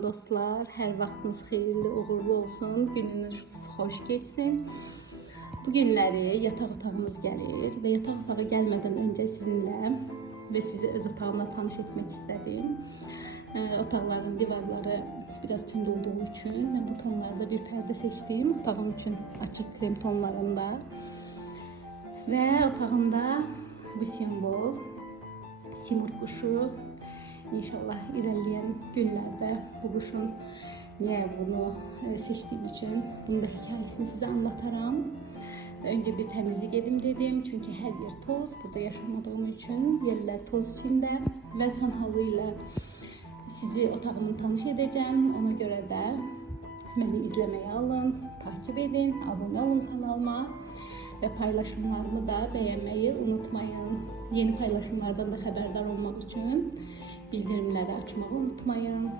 Dostlar, hər vaxtınız xeyirli, uğurlu olsun, gününüz xoş geçsin. Bu günləri yataq otağımız gəlir və yataq otağı gəlmədən öncə sizinlə və sizi öz otağımla tanış etmək istədim. Otaqların divarları biraz tünd olduğu üçün mən bu tonlarda bir pərdə seçdim. Otağım üçün açıq krem tonlarında və otağımda bu simbol, simur quşu. İnşallah ilerleyen günlerde bu kuşun niye bunu seçtiğim için bunun da hikayesini size anlatırım. Önce bir temizlik edim dedim çünkü her yer toz, burada yaşamadığım için yerler toz içinde ve son halıyla sizi otağımı tanış edeceğim. Ona göre de beni izlemeye alın, takip edin, abone olun kanalıma ve paylaşımlarımı da beğenmeyi unutmayın. Yeni paylaşımlardan da haberdar olmak için bildirimleri açmayı unutmayın.